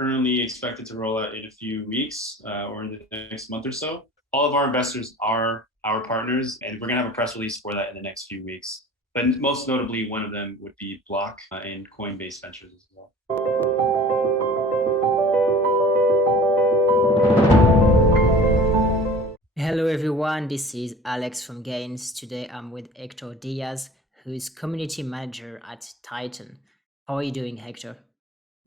currently expected to roll out in a few weeks or in the next month or so. All of our investors are our partners, and we're going to have a press release for that in the next few weeks. But most notably, one of them would be Block and Coinbase Ventures as well. Hello everyone, this is Alex from Gains. Today I'm with Hector Diaz, who is community manager at Titan. How are you doing, Hector?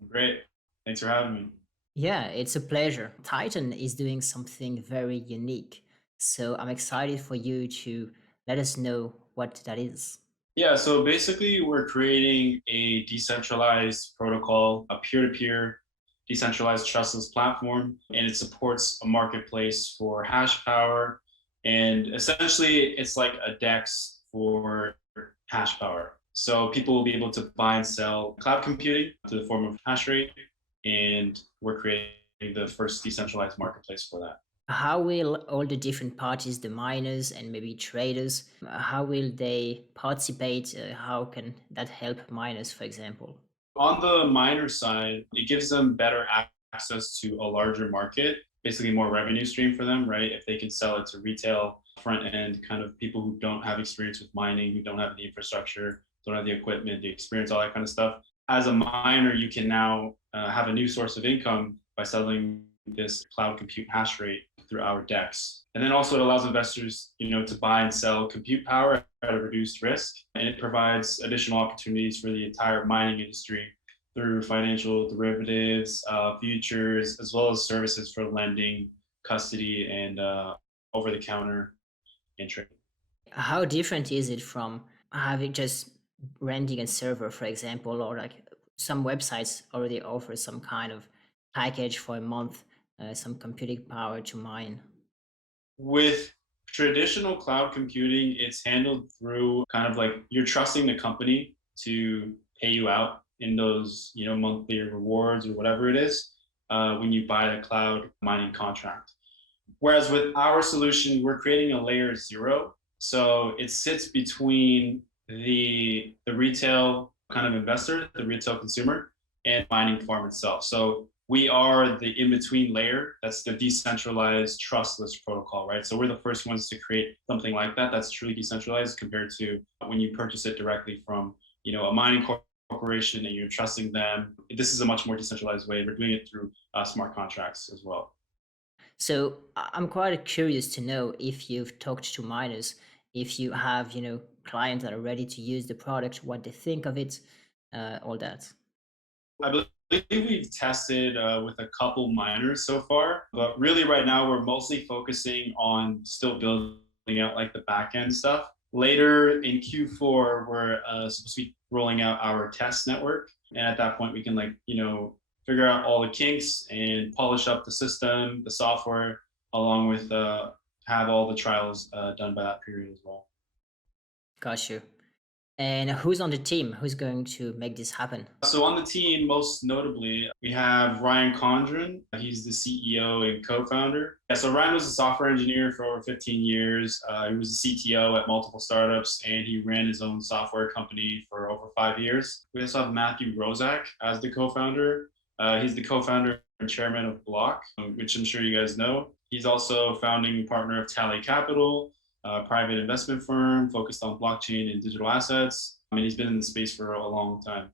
Great. Thanks for having me. Yeah, it's a pleasure. Titan is doing something very unique. So I'm excited for you to let us know what that is. Yeah, so basically, we're creating a decentralized protocol, a peer to peer decentralized trustless platform, and it supports a marketplace for hash power. And essentially, it's like a DEX for hash power. So people will be able to buy and sell cloud computing to the form of hash rate, and we're creating the first decentralized marketplace for that. How will all the different parties, the miners and maybe traders, how will they participate? How can that help miners, for example? On the miner side, it gives them better access to a larger market, basically more revenue stream for them, right? If they can sell it to retail front end kind of people who don't have experience with mining, who don't have the infrastructure, don't have the equipment, the experience, all that kind of stuff. As a miner, you can now have a new source of income by selling this cloud compute hash rate through our DEX. And then also it allows investors, to buy and sell compute power at a reduced risk. And it provides additional opportunities for the entire mining industry through financial derivatives, futures, as well as services for lending, custody, and over-the-counter and trading. How different is it from having just renting a server, for example, or like some websites already offer some kind of package for a month, some computing power to mine? With traditional cloud computing, it's handled through kind of like you're trusting the company to pay you out in those, monthly rewards or whatever it is when you buy the cloud mining contract. Whereas with our solution, we're creating a layer zero. So it sits between the retail kind of investor, the retail consumer, and mining farm itself. So we are the in-between layer. That's the decentralized trustless protocol, right? So we're the first ones to create something like that that's truly decentralized compared to when you purchase it directly from, a mining corporation and you're trusting them. This is a much more decentralized way. We're doing it through smart contracts as well. So I'm quite curious to know if you've talked to miners, if you have, clients that are ready to use the product, what they think of it, all that. I believe we've tested with a couple miners so far, but really right now we're mostly focusing on still building out like the back end stuff. Later in Q4, we're supposed to be rolling out our test network, and at that point we can figure out all the kinks and polish up the system, the software, along with have all the trials done by that period as well. Got you. And who's on the team? Who's going to make this happen? So on the team, most notably, we have Ryan Condren. He's the CEO and co-founder. Yeah, so Ryan was a software engineer for over 15 years. He was a CTO at multiple startups, and he ran his own software company for over 5 years. We also have Matthew Rozak as the co-founder. He's the co-founder and chairman of Block, which I'm sure you guys know. He's also founding partner of Tally Capital, a private investment firm focused on blockchain and digital assets. I mean, he's been in the space for a long time.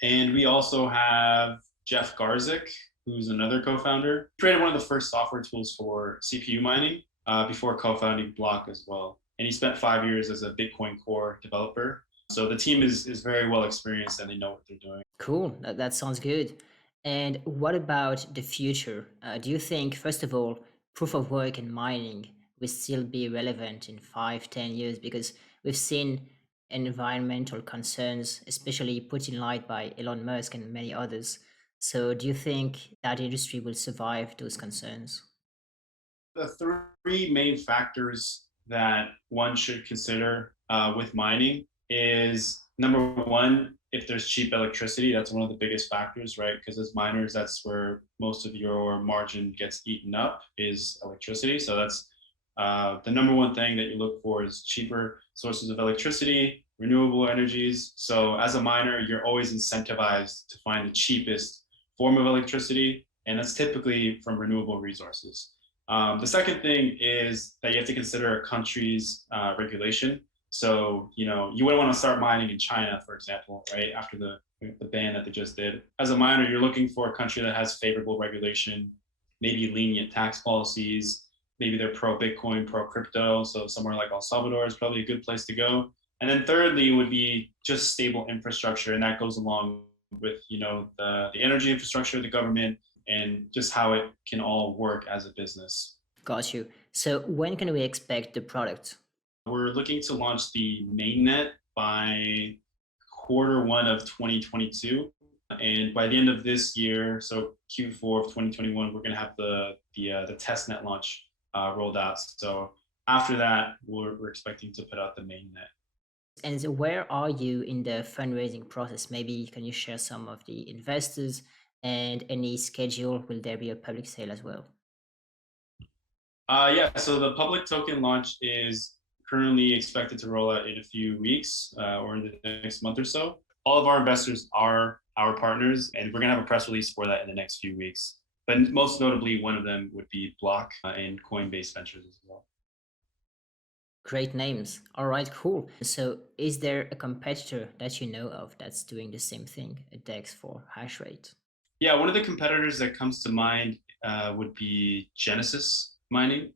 And we also have Jeff Garzik, who's another co-founder. He created one of the first software tools for CPU mining before co-founding Block as well. And he spent 5 years as a Bitcoin Core developer. So the team is very well experienced and they know what they're doing. Cool. That sounds good. And what about the future? Do you think, first of all, proof of work and mining will still be relevant in 5, 10 years? Because we've seen environmental concerns, especially put in light by Elon Musk and many others. So do you think that industry will survive those concerns? The three main factors that one should consider with mining is number one, if there's cheap electricity, that's one of the biggest factors, right? Because as miners, that's where most of your margin gets eaten up is electricity. So that's the number one thing that you look for is cheaper sources of electricity, renewable energies. So as a miner, you're always incentivized to find the cheapest form of electricity, and that's typically from renewable resources. The second thing is that you have to consider a country's regulation. So, you wouldn't want to start mining in China, for example, right? After the ban that they just did. As a miner, you're looking for a country that has favorable regulation, maybe lenient tax policies, maybe they're pro Bitcoin, pro crypto. So somewhere like El Salvador is probably a good place to go. And then thirdly would be just stable infrastructure, and that goes along with the energy infrastructure of the government and just how it can all work as a business. Got you. So when can we expect the product? We're looking to launch the mainnet by Q1 of 2022. And by the end of this year, so Q4 of 2021, we're going to have the testnet launch rolled out. So after that, we're expecting to put out the mainnet. And so where are you in the fundraising process? Maybe can you share some of the investors and any schedule? Will there be a public sale as well? Yeah, so the public token launch is currently expected to roll out in a few weeks or in the next month or so. All of our investors are our partners, and we're going to have a press release for that in the next few weeks. But most notably, one of them would be Block and Coinbase Ventures as well. Great names. All right, cool. So is there a competitor that you know of that's doing the same thing, a DEX for hash rate? Yeah, one of the competitors that comes to mind would be Genesis Mining.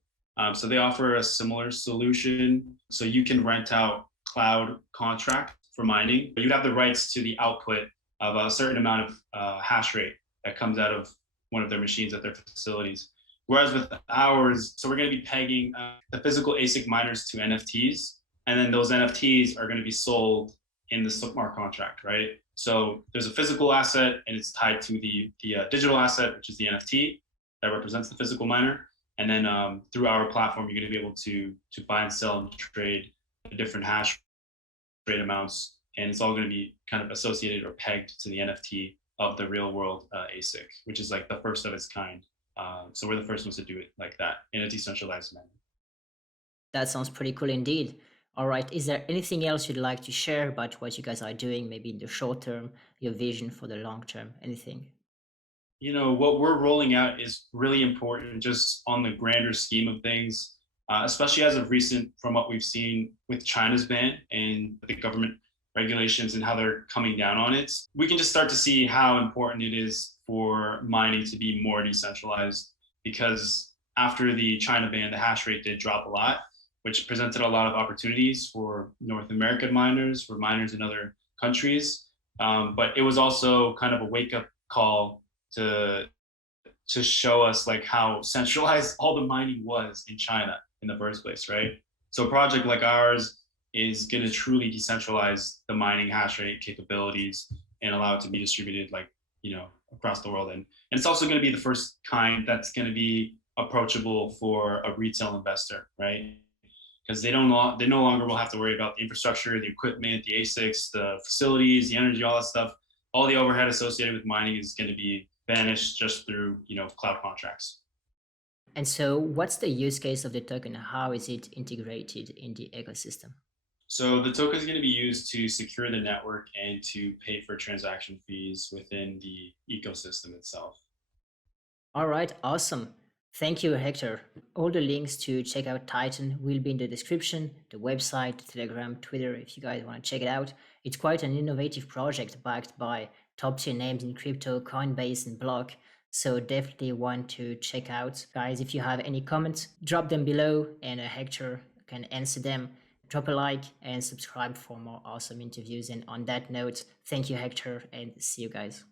So they offer a similar solution. So you can rent out cloud contract for mining. You'd have the rights to the output of a certain amount of hash rate that comes out of one of their machines at their facilities. Whereas with ours, so we're going to be pegging the physical ASIC miners to NFTs, and then those NFTs are going to be sold in the smart contract, right? So there's a physical asset, and it's tied to the digital asset, which is the NFT that represents the physical miner. And then through our platform, you're going to be able to buy and sell and trade the different hash rate amounts, and it's all going to be kind of associated or pegged to the NFT of the real world ASIC, which is like the first of its kind. So we're the first ones to do it like that in a decentralized manner. That sounds pretty cool indeed. All right, is there anything else you'd like to share about what you guys are doing, maybe in the short term, your vision for the long term, anything? What we're rolling out is really important just on the grander scheme of things, especially as of recent from what we've seen with China's ban and the government regulations and how they're coming down on it. We can just start to see how important it is for mining to be more decentralized, because after the China ban, the hash rate did drop a lot, which presented a lot of opportunities for North American miners, for miners in other countries. But it was also kind of a wake up call to show us like how centralized all the mining was in China in the first place, right? So a project like ours is going to truly decentralize the mining hash rate capabilities and allow it to be distributed like across the world. And it's also going to be the first kind that's going to be approachable for a retail investor, right? Because they no longer will have to worry about the infrastructure, the equipment, the ASICs, the facilities, the energy, all that stuff. All the overhead associated with mining is going to be vanished just through cloud contracts. And so, what's the use case of the token? How is it integrated in the ecosystem? So the token is going to be used to secure the network and to pay for transaction fees within the ecosystem itself. All right, awesome. Thank you, Hector. All the links to check out Titan will be in the description, the website, the Telegram, Twitter, if you guys want to check it out. It's quite an innovative project backed by top tier names in crypto, Coinbase, and Block. So definitely want to check out. Guys, if you have any comments, drop them below and Hector can answer them. Drop a like and subscribe for more awesome interviews. And on that note, thank you, Hector, and see you guys.